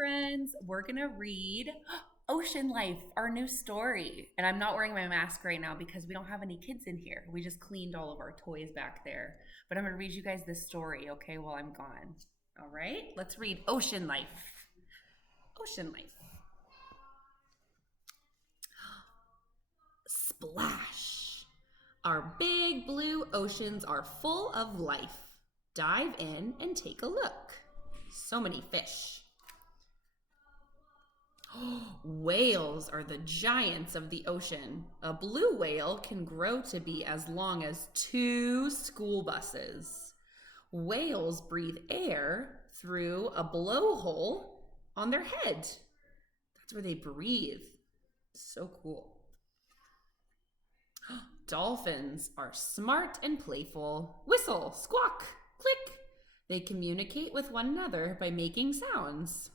friends. We're gonna read Ocean Life, our new story. And I'm not wearing my mask right now because we don't have any kids in here. We just cleaned all of our toys back there. But I'm gonna read you guys this story, okay, while I'm gone. All right, let's read Ocean Life. Ocean Life. Splash. Our big blue oceans are full of life. Dive in and take a look. So many fish. Whales are the giants of the ocean. A blue whale can grow to be as long as 2 school buses. Whales breathe air through a blowhole on their head. That's where they breathe. So cool. Dolphins are smart and playful. Whistle, squawk, click. They communicate with one another by making sounds.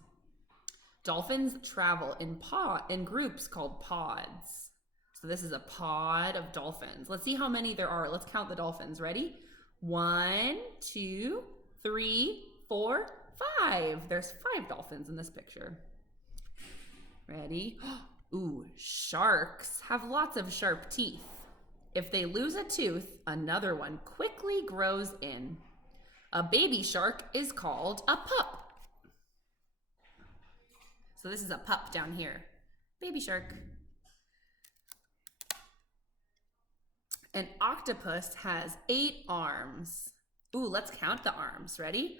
Dolphins travel in groups called pods. So this is a pod of dolphins. Let's see how many there are. Let's count the dolphins. Ready? 1, 2, 3, 4, 5. There's 5 dolphins in this picture. Ready? Ooh, sharks have lots of sharp teeth. If they lose a tooth, another one quickly grows in. A baby shark is called a pup. So this is a pup down here. Baby shark. An octopus has 8 arms. Ooh, let's count the arms. Ready?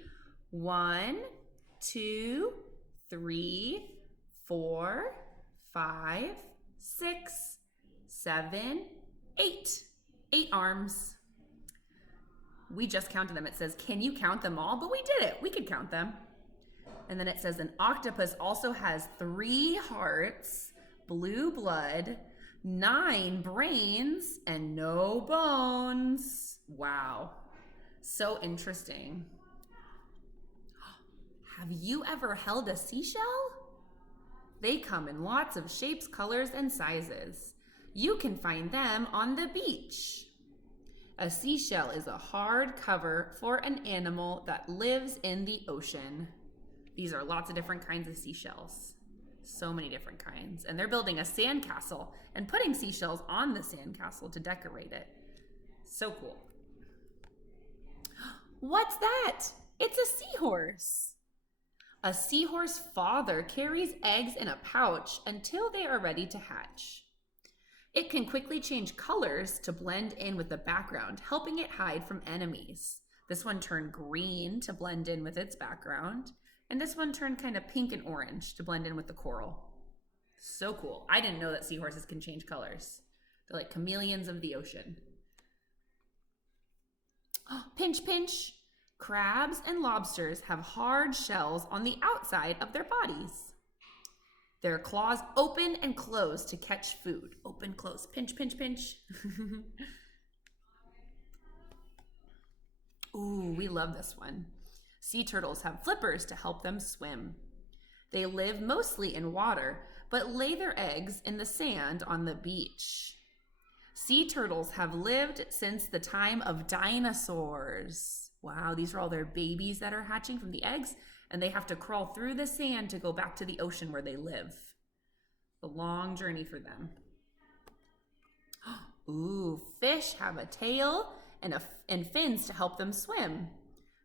1, 2, 3, 4, 5, 6, 7, 8. 8 arms. We just counted them. It says, can you count them all? But we did it. We could count them. And then it says an octopus also has 3 hearts, blue blood, 9 brains, and no bones. Wow. So interesting. Have you ever held a seashell? They come in lots of shapes, colors, and sizes. You can find them on the beach. A seashell is a hard cover for an animal that lives in the ocean. These are lots of different kinds of seashells. So many different kinds. And they're building a sandcastle and putting seashells on the sandcastle to decorate it. So cool. What's that? It's a seahorse. A seahorse father carries eggs in a pouch until they are ready to hatch. It can quickly change colors to blend in with the background, helping it hide from enemies. This one turned green to blend in with its background. And this one turned kind of pink and orange to blend in with the coral. So cool. I didn't know that seahorses can change colors. They're like chameleons of the ocean. Pinch, pinch. Crabs and lobsters have hard shells on the outside of their bodies. Their claws open and close to catch food. Open, close, pinch, pinch, pinch. Ooh, we love this one. Sea turtles have flippers to help them swim. They live mostly in water, but lay their eggs in the sand on the beach. Sea turtles have lived since the time of dinosaurs. Wow, these are all their babies that are hatching from the eggs, and they have to crawl through the sand to go back to the ocean where they live. A long journey for them. Ooh, fish have a tail and fins to help them swim.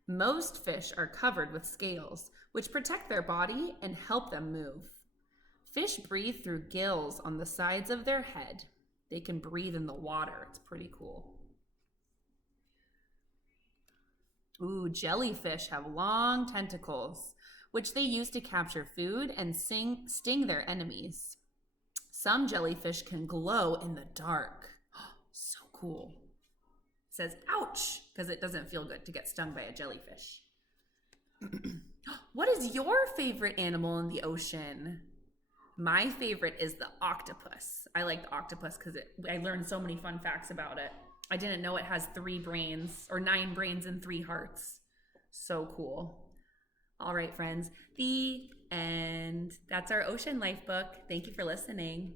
Most fish are covered with scales, which protect their body and help them move. Fish breathe through gills on the sides of their head. They can breathe in the water. It's pretty cool. Ooh, jellyfish have long tentacles, which they use to capture food and sting their enemies. Some jellyfish can glow in the dark. So cool. It says, ouch, because it doesn't feel good to get stung by a jellyfish. What is your favorite animal in the ocean? My favorite is the octopus. I like the octopus because I learned so many fun facts about it. I didn't know it has 3 brains or 9 brains and 3 hearts. So cool. All right, friends, the end. That's our Ocean Life book. Thank you for listening.